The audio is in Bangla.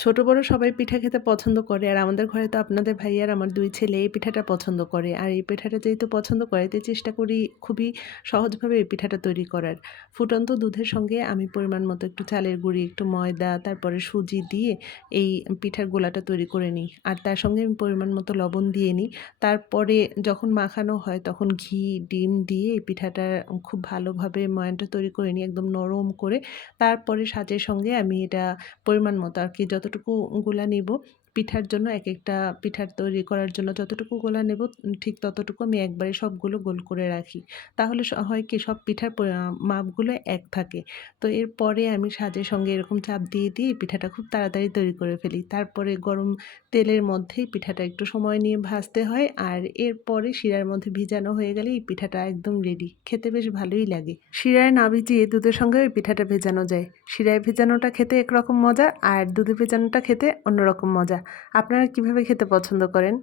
ছোট বড় সবাই পিঠা খেতে পছন্দ করে। আর আমাদের ঘরে তো আপনাদের ভাই আর আমার ২ ছেলে এই পিঠাটা পছন্দ করে। আর এই পিঠাটা যেহেতু পছন্দ করে তাই চেষ্টা করি খুবই সহজভাবে এই পিঠাটা তৈরি করার। ফুটন্ত দুধের সঙ্গে আমি পরিমাণ মতো একটু চালের গুঁড়ি, একটু ময়দা, তারপরে সুজি দিয়ে এই পিঠার গোলাটা তৈরি করে নিই। আর তার সঙ্গে আমি পরিমাণ মতো লবণ দিয়ে নিই। তারপরে যখন মাখানো হয় তখন ঘি, ডিম দিয়ে এই পিঠাটা খুব ভালোভাবে ময়ানটা তৈরি করে নিই একদম নরম করে। তারপরে সাজের সঙ্গে আমি এটা পরিমাণ মতো আরকি যতটুকু গোলা নিব পিঠার জন্য একেকটা পিঠার তৈরি করার জন্য যতটুকু গোলা নেব ঠিক ততটুকু আমি একবারে সবগুলো গোল করে রাখি। তাহলে হয় কি সব পিঠার মাপগুলো এক থাকে। তো এরপরে আমি সাজের সঙ্গে এরকম চাপ দিয়ে, দিয়ে পিঠাটা খুব তাড়াতাড়ি তৈরি করে ফেলি। তারপরে গরম তেলের মধ্যেই পিঠাটা একটু সময় নিয়ে ভাজতে হয়। আর এরপরে শিরার মধ্যে ভিজানো হয়ে গেলে এই পিঠাটা একদম রেডি। খেতে বেশ ভালোই লাগে। শিরায় না ভিজিয়ে দুধের সঙ্গে ওই পিঠাটা ভেজানো যায়। শিরায় ভেজানোটা খেতে একরকম মজা আর দুধে ভেজানোটা খেতে অন্যরকম মজা। আপনারা কিভাবে খেতে পছন্দ করেন?